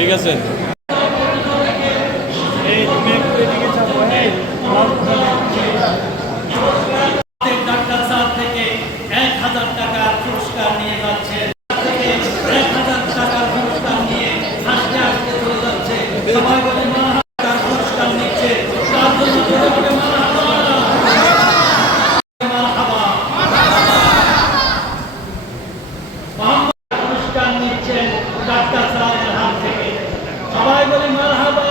ঠিক আছে। যাচ্ছে। সবাই বলে মারহাবা, তার পুরস্কার নিচ্ছে। তার জন্য জোরে বলে মারহাবা। মারহাবা। মোহাম্মদ পুরস্কার নিচ্ছেন ডাক্তার স্যারের হাত থেকে সবাই বলে মারহাবা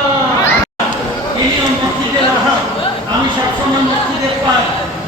তিনি মসজিদের আহাত আমি সবসময় মসজিদে পাই এ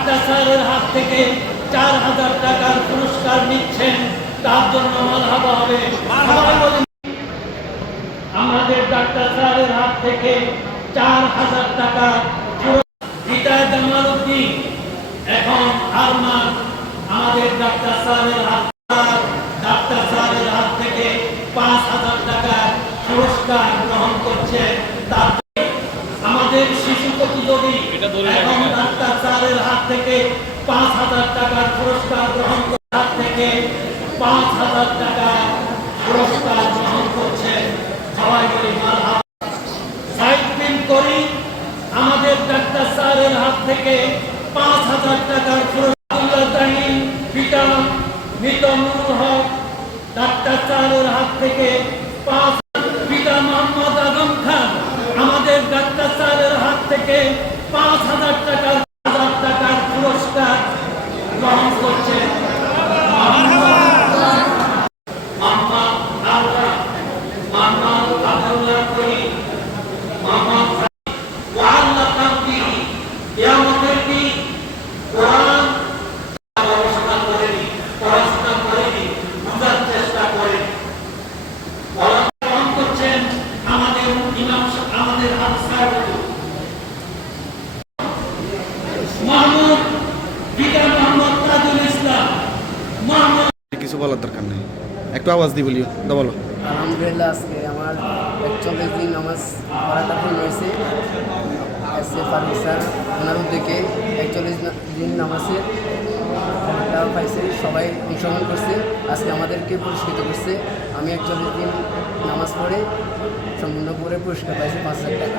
স্যারের হাত থেকে চার হাজার টাকার পুরস্কার নিচ্ছেন তার জন্য মারহাবা হবে। আমাদের ডাক্তার স্যারের হাত থেকে চার হাজার টাকা হৃদয় জামাল উদ্দিন এখন আরমান আমাদের ডাক্তার স্যারের হাত ডাক্তার স্যারের হাত থেকে পাঁচ হাজার টাকা পুরস্কার গ্রহণ করছে। তার আমাদের শিশু প্রতিযোগী এখন ডাক্তার স্যারের হাত থেকে পাঁচ হাজার টাকার পুরস্কার গ্রহণ হাত থেকে পাঁচ হাজার টাকা পুরস্কার গ্রহণ করছে সবাই বলি, মারহাবা। করি, আমাদের ডাক্তার স্যারের হাত থেকে পাঁচ হাজার টাকার পুরস্কার পিতা মৃত হক ডাক্তার স্যারের হাত থেকে পাঁচ পিতা মোহাম্মদ আজম খান আমাদের ডাক্তার স্যারের হাত থেকে পাঁচ হাজার টাকার হাজার টাকার পুরস্কার গ্রহণ করছে মোহাম্মদ আল্লাহ মোহাম্মদ আব্দুল্লাহ করিম মোহাম্মদ ওয়াল্লাহ কামতি কিয়ামতের দিন কোরআন পড়াশোনা করেনি পড়াশোনা করেনি বুঝার চেষ্টা করে গ্রহণ করছেন আমাদের ইমাম সা- আমাদের আনসার মোহাম্মদ বিকা মোহাম্মদ তাজুল ইসলাম মোহাম্মদ কিছু বলার দরকার নেই। একটু আওয়াজ দিয়ে বলিও দা বলো। আলহামদুলিল্লাহ, আজকে আমার একচল্লিশ দিন নামাজ পড়াটা ভুল হয়েছে। এস স্যার, ওনার উদ্যোগে একচল্লিশ দিন নামাজের ফলটা পাইছে, সবাই অংশগ্রহণ করছে। আজকে আমাদেরকে পুরস্কৃত করছে। আমি একচল্লিশ দিন নামাজ পড়ে সম্পূর্ণ করে পুরস্কার পাইছি পাঁচ হাজার টাকা।